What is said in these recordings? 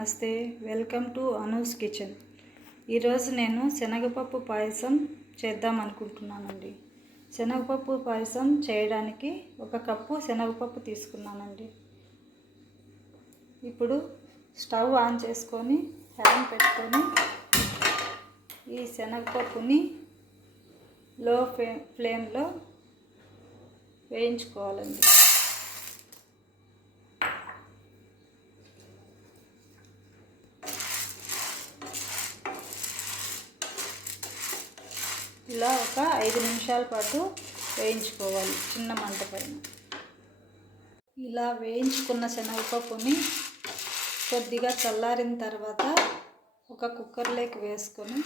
నమస్తే, welcome to Anu's kitchen. ఈరోజు నేను శనగపప్పు పాయసం చేద్దాం అనుకుంటున్నానండి. శనగపప్పు పాయసం చేయడానికి 1 కప్పు శనగపప్పు తీసుకున్నానండి. ఇప్పుడు స్టవ్ ఆన్ చేసుకొని హ్యాన్ పెట్టుకొని ఈ శనగపప్పుని లో ఫ్లేమ్లో వేయించుకోవాలండి. ఇలా ఒక 5 నిమిషాల పాటు వేయించుకోవాలి చిన్న మంట పైన. ఇలా వేయించుకున్న శనగపప్పుని కొద్దిగా చల్లారిన తర్వాత ఒక కుక్కర్లోకి వేసుకొని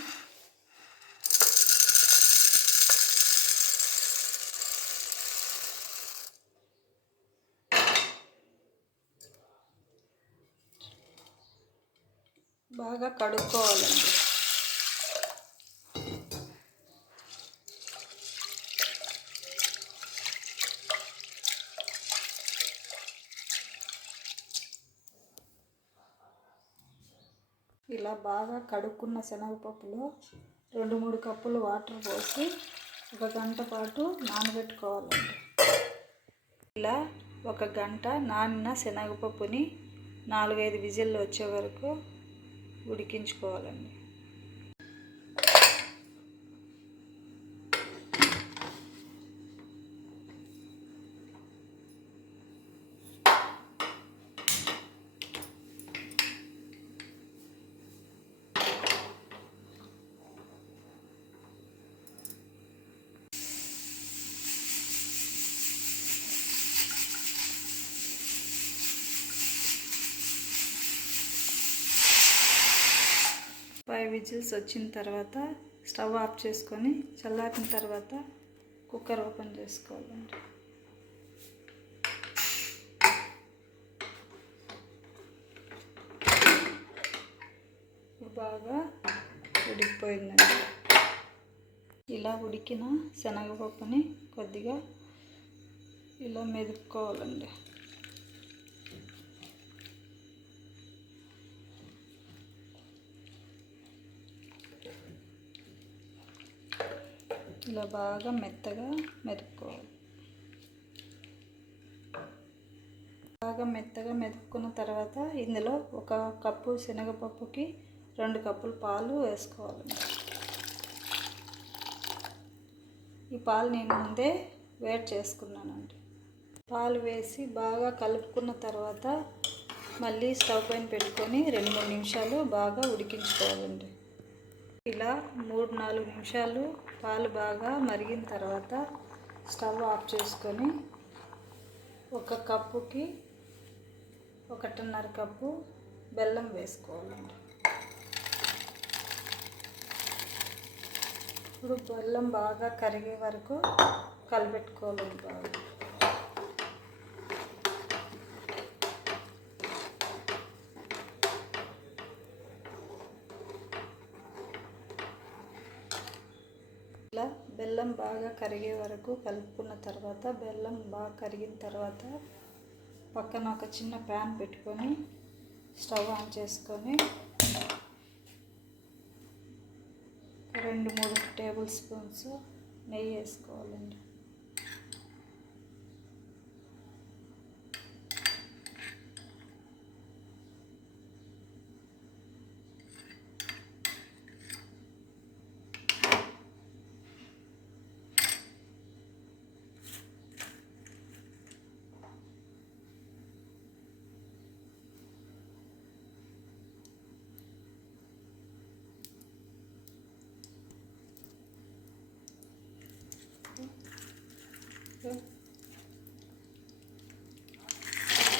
బాగా కడుక్కోవాలండి. ఇలా బాగా కడుక్కున్న శనగపప్పులో 2-3 కప్పులు వాటర్ పోసి 1 గంట పాటు నానబెట్టుకోవాలండి. ఇలా 1 గంట నానిన శనగపప్పుని 4-5 విజిల్లు వచ్చే వరకు ఉడికించుకోవాలండి. ఫైవ్ విజిల్స్ వచ్చిన తర్వాత స్టవ్ ఆఫ్ చేసుకొని చల్లారిన తర్వాత కుక్కర్ ఓపెన్ చేసుకోవాలండి. బాగా ఉడికిపోయిందండి. ఇలా ఉడికిన శనగపప్పుని కొద్దిగా ఇలా మెదుపుకోవాలండి. ఇలా బాగా మెత్తగా మెదుపుకోవాలి. బాగా మెత్తగా మెదుపుకున్న తర్వాత ఇందులో 1 కప్పు శనగపప్పుకి 2 కప్పులు పాలు వేసుకోవాలండి. ఈ పాలు నేను ముందే వేడి చేసుకున్నానండి. పాలు వేసి బాగా కలుపుకున్న తర్వాత మళ్ళీ స్టవ్ పైన పెట్టుకొని 2-3 నిమిషాలు బాగా ఉడికించుకోవాలండి. ఇలా 3-4 నిమిషాలు పాలు బాగా మరిగిన తర్వాత స్టవ్ ఆఫ్ చేసుకొని 1 కప్పుకి 1.5 కప్పు బెల్లం వేసుకోవాలండి. ఇప్పుడు బెల్లం బాగా కరిగే వరకు కలిపెట్టుకోవాలండి. బాగా ఇలా బెల్లం బాగా కరిగే వరకు కలుపుకున్న తర్వాత బెల్లం బాగా కరిగిన తర్వాత పక్కన ఒక చిన్న ప్యాన్ పెట్టుకొని స్టవ్ ఆన్ చేసుకొని 2-3 టేబుల్ స్పూన్స్ నెయ్యి వేసుకోవాలండి.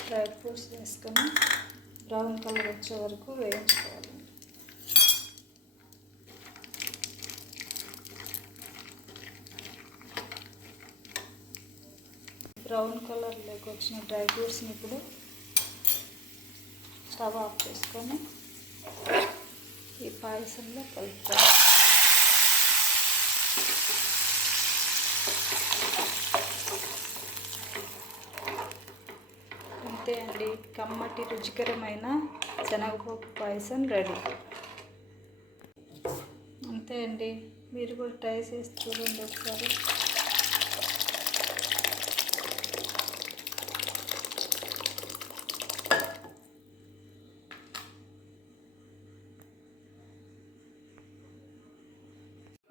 డ్రై ఫ్రూట్స్ వేసుకొని బ్రౌన్ కలర్ వచ్చే వరకు వేయించుకోవాలండి. బ్రౌన్ కలర్లోకి వచ్చిన డ్రై ఫ్రూట్స్ని ఇప్పుడు స్టవ్ ఆఫ్ చేసుకొని ఈ పాయసంలో కలుపుకోవాలి. అంతే అండి. అండి, కమ్మటి రుచికరమైన శనగపప్పు పాయసం రెడీ. అంతే అండి, మీరు కూడా ట్రై చేసి చూడండి ఒకసారి.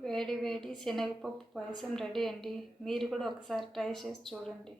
వేడి వేడి శనగపప్పు పాయసం రెడీ అండి. మీరు కూడా ఒకసారి ట్రై చేసి చూడండి.